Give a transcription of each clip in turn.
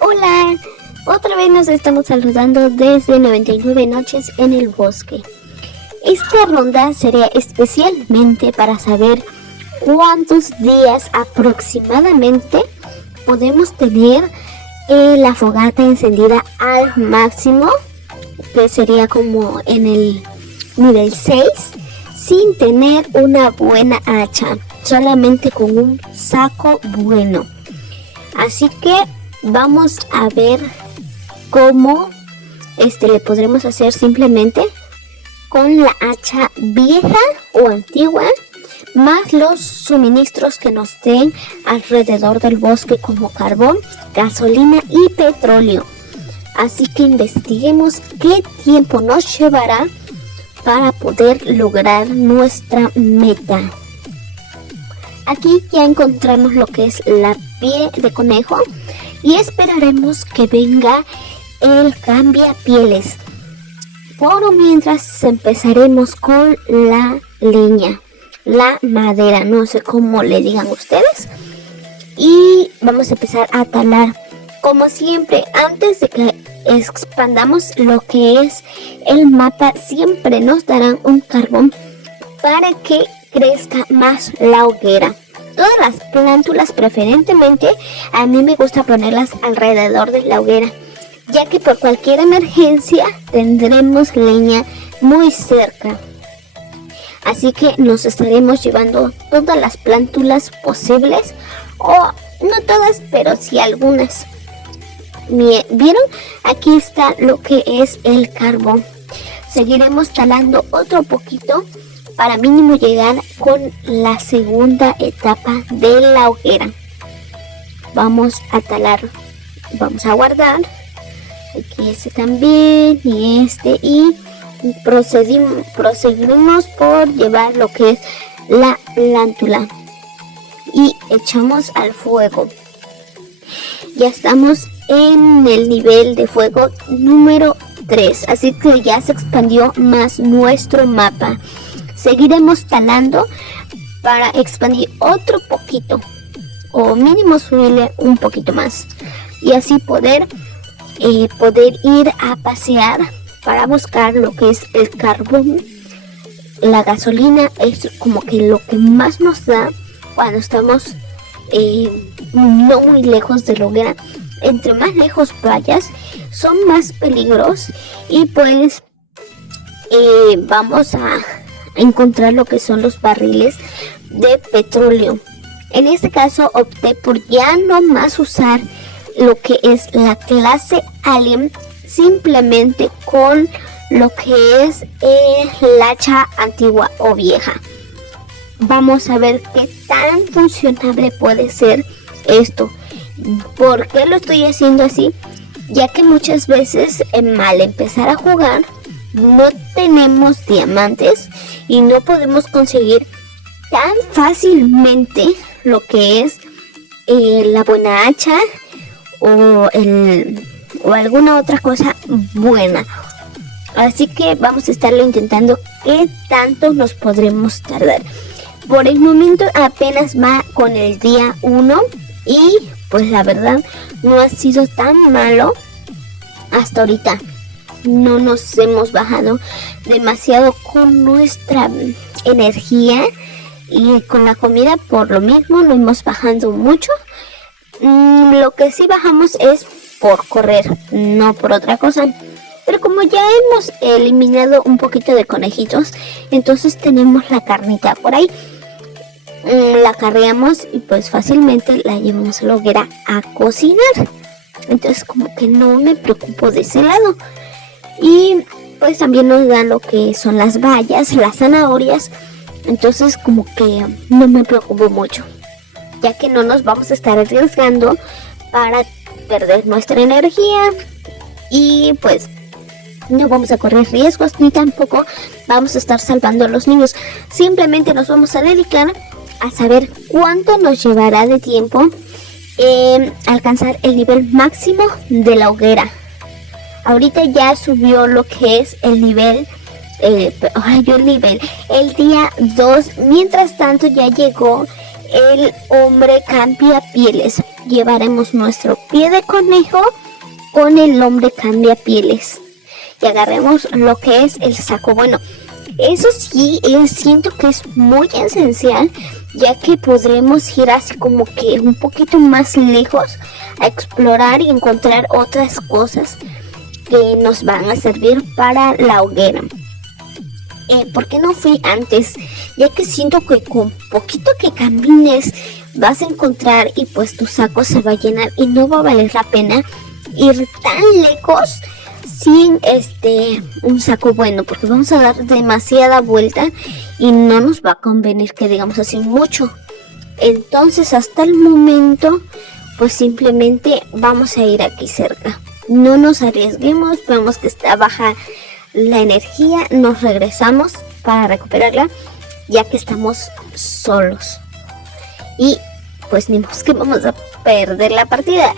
Hola, otra vez nos estamos saludando desde 99 noches en el bosque. Esta ronda sería especialmente para saber cuántos días aproximadamente podemos tener la fogata encendida al máximo, que sería como en el nivel 6, sin tener una buena hacha, solamente con un saco bueno. Así que vamos a ver cómo le podremos hacer simplemente con la hacha vieja o antigua, más los suministros que nos den alrededor del bosque como carbón, gasolina y petróleo. Así que investiguemos qué tiempo nos llevará para poder lograr nuestra meta. Aquí ya encontramos lo que es la piel de conejo y esperaremos que venga el cambiapieles. Por mientras empezaremos con la leña, la madera, no sé cómo le digan ustedes, y vamos a empezar a talar. Como siempre, antes de que expandamos lo que es el mapa, siempre nos darán un carbón para que crezca más la hoguera. Todas las plántulas, preferentemente, a mí me gusta ponerlas alrededor de la hoguera, ya que por cualquier emergencia tendremos leña muy cerca. Así que nos estaremos llevando todas las plántulas posibles, o no todas, pero sí algunas. ¿Vieron? Aquí está lo que es el carbón. Seguiremos talando otro poquito para mínimo llegar con la segunda etapa de la hoguera. Vamos a talar, vamos a guardar aquí este también y este, y proseguimos por llevar lo que es la plántula y echamos al fuego. Ya estamos en el nivel de fuego número 3, así que ya se expandió más nuestro mapa. Seguiremos talando para expandir otro poquito, o mínimo subirle un poquito más, y así poder ir a pasear para buscar lo que es el carbón. La gasolina es como que lo que más nos da cuando estamos no muy lejos de la hoguera. Entre más lejos vayas, son más peligros, y pues vamos a encontrar lo que son los barriles de petróleo. En este caso opté por ya no más usar lo que es la clase Alien, simplemente con lo que es la hacha antigua o vieja. Vamos a ver qué tan funcionable puede ser esto. ¿Por qué lo estoy haciendo así? Ya que muchas veces al empezar a jugar no tenemos diamantes y no podemos conseguir tan fácilmente lo que es la buena hacha o alguna otra cosa buena. Así que vamos a estarlo intentando qué tanto nos podremos tardar. Por el momento apenas va con el día 1 y pues la verdad no ha sido tan malo hasta ahorita. No nos hemos bajado demasiado con nuestra energía, y con la comida por lo mismo no hemos bajado mucho. Lo que sí bajamos es por correr, no por otra cosa. Pero como ya hemos eliminado un poquito de conejitos, entonces tenemos la carnita por ahí. La carreamos y pues fácilmente la llevamos a la hoguera a cocinar. Entonces como que no me preocupo de ese lado. Y pues también nos dan lo que son las bayas, las zanahorias. Entonces como que no me preocupo mucho, ya que no nos vamos a estar arriesgando para perder nuestra energía, y pues no vamos a correr riesgos, ni tampoco vamos a estar salvando a los niños. Simplemente nos vamos a dedicar a saber cuánto nos llevará de tiempo alcanzar el nivel máximo de la hoguera. Ahorita ya subió lo que es el nivel, el día 2. Mientras tanto ya llegó el hombre cambia pieles. Llevaremos nuestro pie de conejo con el hombre cambia pieles y agarremos lo que es el saco. Bueno, eso sí, siento que es muy esencial, ya que podremos ir así como que un poquito más lejos a explorar y encontrar otras cosas que nos van a servir para la hoguera. ¿Por qué no fui antes? Ya que siento que con poquito que camines vas a encontrar y pues tu saco se va a llenar y no va a valer la pena ir tan lejos sin un saco bueno, porque vamos a dar demasiada vuelta y no nos va a convenir que digamos así mucho. Entonces hasta el momento pues simplemente vamos a ir aquí cerca, no nos arriesguemos, vemos que está baja la energía, nos regresamos para recuperarla ya que estamos solos y pues ni modo que vamos a perder la partida,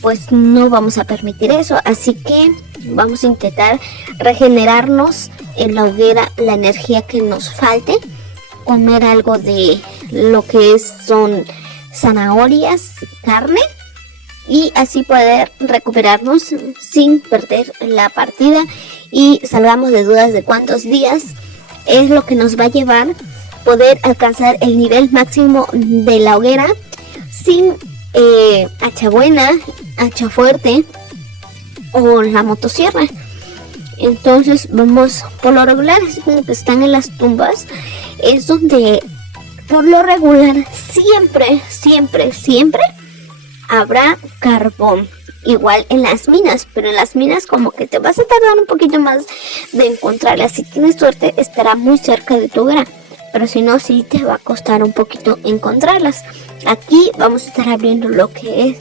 pues no vamos a permitir eso, así que vamos a intentar regenerarnos en la hoguera la energía que nos falte, comer algo de lo que son zanahorias, carne y así poder recuperarnos sin perder la partida y salgamos de dudas de cuántos días es lo que nos va a llevar poder alcanzar el nivel máximo de la hoguera sin hacha buena, hacha fuerte o la motosierra. Entonces vamos, por lo regular que están en las tumbas es donde por lo regular siempre habrá carbón. Igual en las minas, pero en las minas como que te vas a tardar un poquito más de encontrarlas. Si tienes suerte estará muy cerca de tu hoguera, pero si no, sí te va a costar un poquito encontrarlas. Aquí vamos a estar abriendo lo que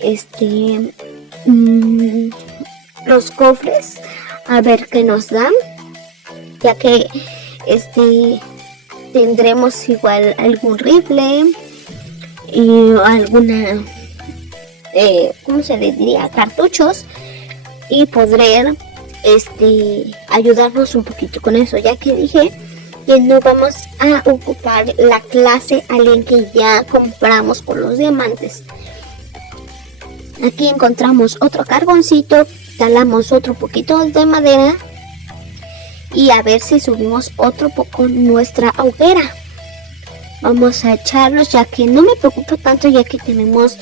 es los cofres, a ver qué nos dan, ya que tendremos igual algún rifle y alguna ¿cómo se le diría? Cartuchos, y poder ayudarnos un poquito con eso, ya que dije que no vamos a ocupar la clase alien que ya compramos con los diamantes. Aquí encontramos otro carboncito, talamos otro poquito de madera y a ver si subimos otro poco nuestra hoguera. Vamos a echarlos, ya que no me preocupa tanto, ya que tenemos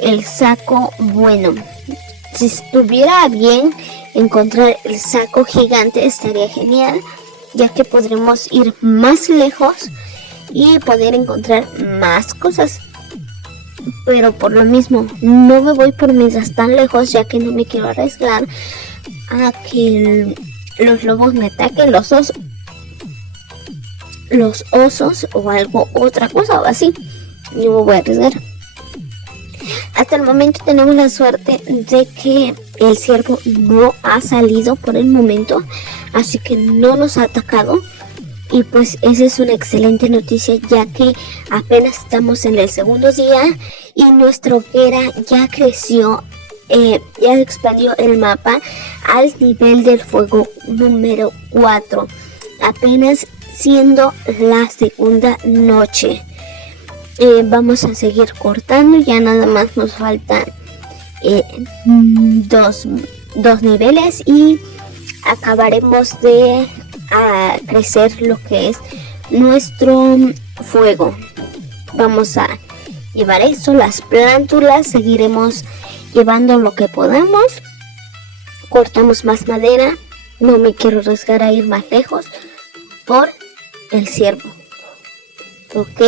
el saco bueno. Si estuviera bien encontrar el saco gigante estaría genial, ya que podremos ir más lejos y poder encontrar más cosas. Pero por lo mismo no me voy por mientras tan lejos, ya que no me quiero arriesgar a que los lobos me ataquen, los osos o algo, otra cosa o así. No me voy a arriesgar. Hasta el momento tenemos la suerte de que el ciervo no ha salido por el momento, así que no nos ha atacado. Y pues esa es una excelente noticia, ya que apenas estamos en el segundo día y nuestra hoguera ya creció, ya expandió el mapa al nivel del fuego número 4, apenas siendo la segunda noche. Vamos a seguir cortando, ya nada más nos faltan dos niveles y acabaremos de crecer lo que es nuestro fuego. Vamos a llevar eso, las plántulas, seguiremos llevando lo que podamos. Cortamos más madera, no me quiero arriesgar a ir más lejos por el ciervo. Ok,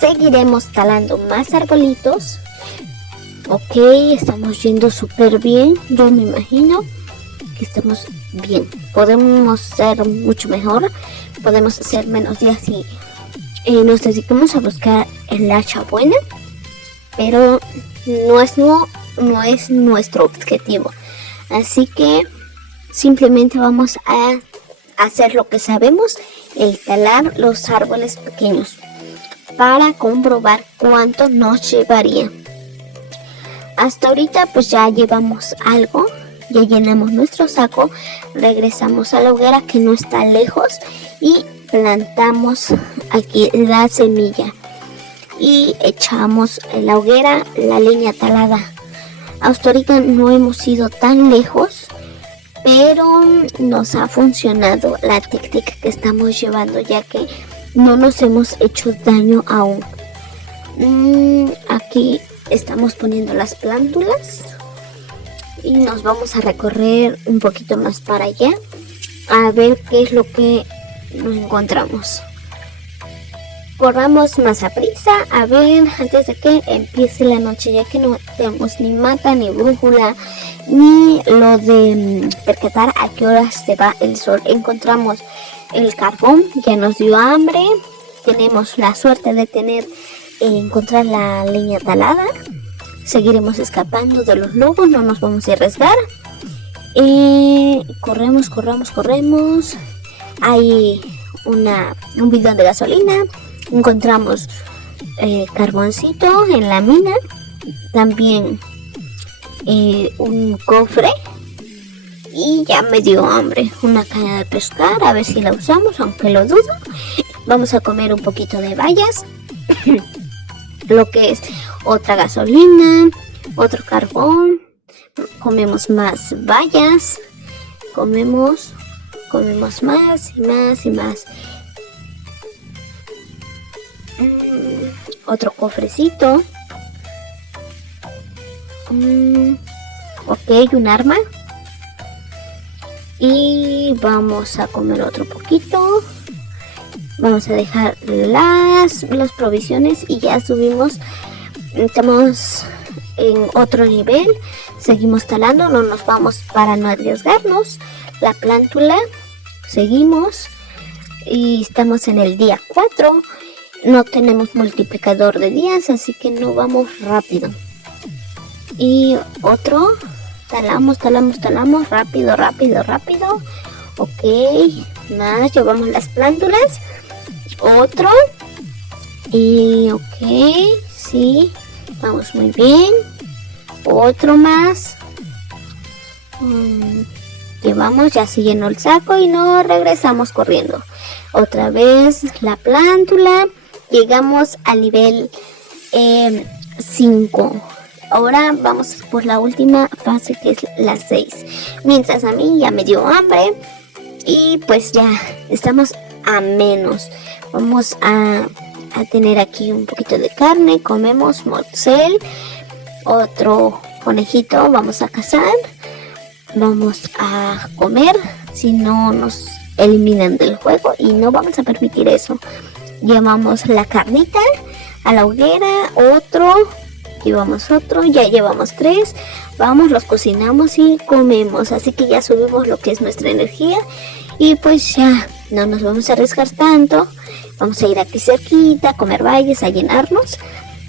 seguiremos talando más arbolitos. Ok, estamos yendo súper bien, yo me imagino que estamos bien. Podemos ser mucho mejor, podemos hacer menos días si nos dedicamos a buscar el hacha buena, pero no es nuestro objetivo. Así que simplemente vamos a hacer lo que sabemos, el talar los árboles pequeños para comprobar cuánto nos llevaría. Hasta ahorita pues ya llevamos algo, ya llenamos nuestro saco, regresamos a la hoguera que no está lejos y plantamos aquí la semilla y echamos en la hoguera la leña talada. Hasta ahorita no hemos ido tan lejos, pero nos ha funcionado la técnica que estamos llevando, ya que no nos hemos hecho daño aún. Aquí estamos poniendo las plántulas y nos vamos a recorrer un poquito más para allá a ver qué es lo que nos encontramos. Corramos más a prisa, a ver, antes de que empiece la noche, ya que no tenemos ni mapa, ni brújula, ni lo de percatar a qué horas se va el sol. Encontramos el carbón, ya nos dio hambre, tenemos la suerte de encontrar la leña talada. Seguiremos escapando de los lobos, no nos vamos a arriesgar. Corremos. Hay un bidón de gasolina. Encontramos carboncito en la mina. También un cofre. Y ya me dio hambre. Una caña de pescar, a ver si la usamos, aunque lo dudo. Vamos a comer un poquito de bayas. Lo que es otra gasolina, otro carbón. Comemos más bayas. Comemos más y más. Otro cofrecito. Ok, un arma. Y vamos a comer otro poquito. Vamos a dejar las provisiones y ya subimos. Estamos en otro nivel. Seguimos talando, no nos vamos para no arriesgarnos. La plántula, seguimos. Y estamos en el día 4. No tenemos multiplicador de días, así que no vamos rápido. Y otro, talamos, rápido. Ok, más, llevamos las plántulas. Otro. Y ok, sí, vamos muy bien. Otro más. Llevamos, ya se llenó el saco y nos regresamos corriendo. Otra vez la plántula. Llegamos al nivel 5. Ahora vamos por la última fase, que es la 6. Mientras a mí ya me dio hambre. Y pues ya estamos a menos. Vamos a tener aquí un poquito de carne. Comemos mozzarella. Otro conejito vamos a cazar. Vamos a comer. Si no nos eliminan del juego. Y no vamos a permitir eso. Llevamos la carnita a la hoguera. Otro. Llevamos otro. Ya llevamos 3. Vamos, los cocinamos y comemos. Así que ya subimos lo que es nuestra energía. Y pues ya no nos vamos a arriesgar tanto. Vamos a ir aquí cerquita, a comer bayas, a llenarnos.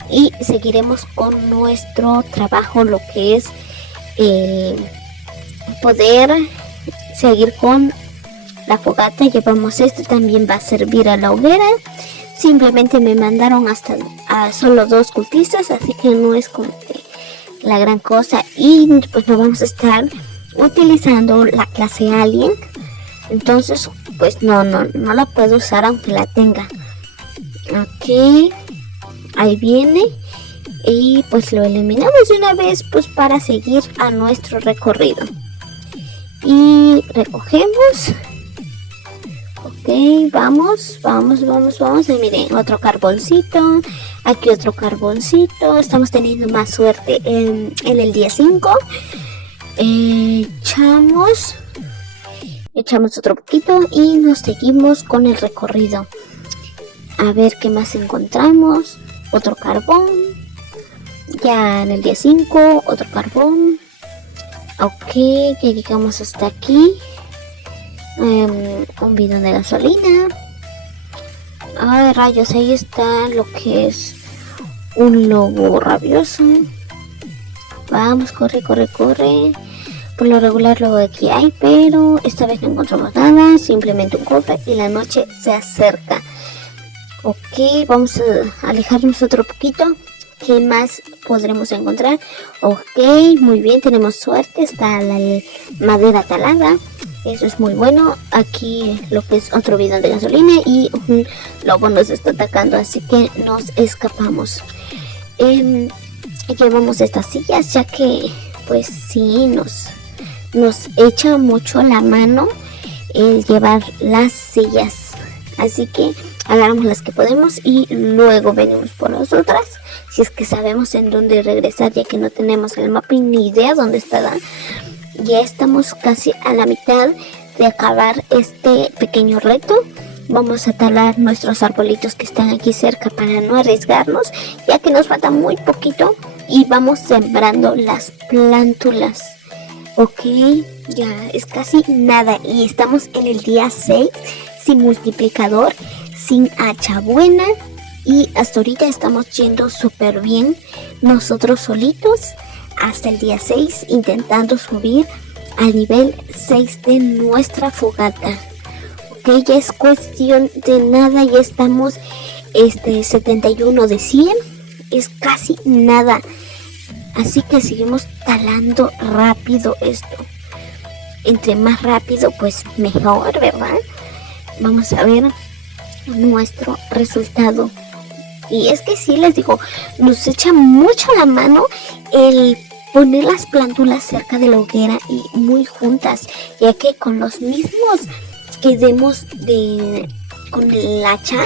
Y seguiremos con nuestro trabajo, lo que es poder seguir con la fogata. Llevamos esto, también va a servir a la hoguera. Simplemente me mandaron hasta a solo 2 cultistas, así que no es como que la gran cosa. Y pues no vamos a estar utilizando la clase alien. Entonces pues no la puedo usar aunque la tenga. Ok, ahí viene. Y pues lo eliminamos de una vez, pues para seguir a nuestro recorrido. Y recogemos. Ok, vamos. Y miren, otro carboncito. Aquí otro carboncito. Estamos teniendo más suerte en el día 5. Echamos otro poquito y nos seguimos con el recorrido. A ver qué más encontramos. Otro carbón. Ya en el día 5, otro carbón. Ok, ya llegamos hasta aquí. Un bidón de gasolina. Ay, rayos, ahí está lo que es un lobo rabioso. Vamos, corre. Por lo regular luego aquí hay, pero esta vez no encontramos nada. Simplemente un cofre y la noche se acerca. Ok, vamos a alejarnos otro poquito. ¿Qué más podremos encontrar? Ok, muy bien, tenemos suerte. Está la madera talada. Eso es muy bueno. Aquí lo que es otro bidón de gasolina y un lobo nos está atacando, así que nos escapamos. Llevamos estas sillas ya que pues sí nos echa mucho la mano el llevar las sillas, así que agarramos las que podemos y luego venimos por las otras si es que sabemos en dónde regresar, ya que no tenemos el mapa ni idea dónde estará. Ya estamos casi a la mitad de acabar este pequeño reto. Vamos a talar nuestros arbolitos que están aquí cerca para no arriesgarnos, ya que nos falta muy poquito, y vamos sembrando las plántulas. Ok, ya es casi nada y estamos en el día 6 sin multiplicador, sin hacha buena, y hasta ahorita estamos yendo súper bien nosotros solitos hasta el día 6, intentando subir al nivel 6 de nuestra fogata. Ok, ya es cuestión de nada, ya estamos 71 de 100, es casi nada. Así que seguimos talando rápido esto. Entre más rápido, pues mejor, ¿verdad? Vamos a ver nuestro resultado. Y es que sí, les digo, nos echa mucho la mano el poner las plántulas cerca de la hoguera y muy juntas, ya que con los mismos que demos con el hacha,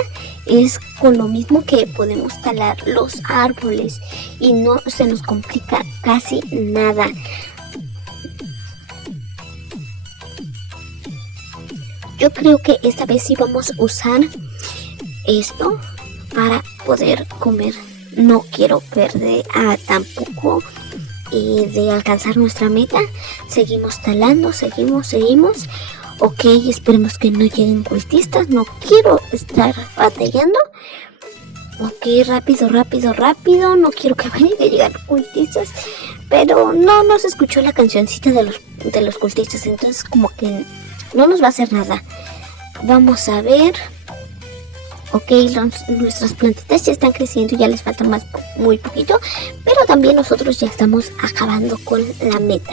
es con lo mismo que podemos talar los árboles y no se nos complica casi nada. Yo creo que esta vez sí vamos a usar esto para poder comer. No quiero perder tampoco de alcanzar nuestra meta. Seguimos talando, seguimos. Ok, esperemos que no lleguen cultistas. No quiero estar batallando. Ok, rápido. No quiero que vayan a llegar cultistas. Pero no nos escuchó la cancioncita de los cultistas. Entonces como que no nos va a hacer nada. Vamos a ver. Ok, nuestras plantitas ya están creciendo. Ya les falta muy poquito. Pero también nosotros ya estamos acabando con la meta.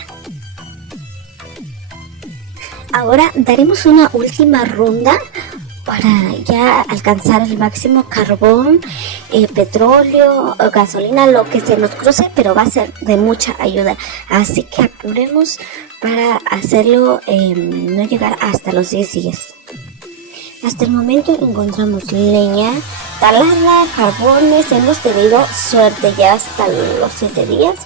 Ahora daremos una última ronda para ya alcanzar el máximo carbón, petróleo, gasolina, lo que se nos cruce, pero va a ser de mucha ayuda. Así que apuremos para hacerlo, no llegar hasta los 10 días. Hasta el momento encontramos leña, talada, carbones, hemos tenido suerte ya hasta los 7 días.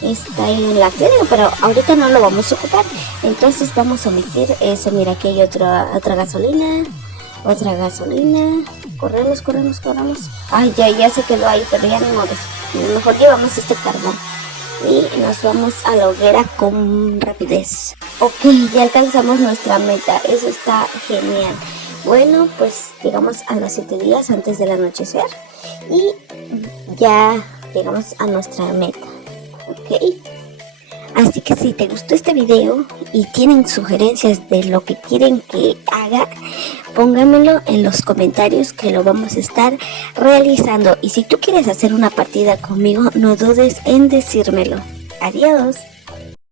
Está en la clínica, pero ahorita no lo vamos a ocupar, entonces vamos a omitir eso. Mira, aquí hay otra gasolina, corremos. Ay, ya se quedó ahí, pero ya no modos. Mejor llevamos este carbón y nos vamos a la hoguera con rapidez. Ok, ya alcanzamos nuestra meta, eso está genial. Bueno, pues llegamos a los 7 días antes del anochecer y ya llegamos a nuestra meta. Ok, así que si te gustó este video y tienen sugerencias de lo que quieren que haga, pónganmelo en los comentarios, que lo vamos a estar realizando. Y si tú quieres hacer una partida conmigo, no dudes en decírmelo. Adiós.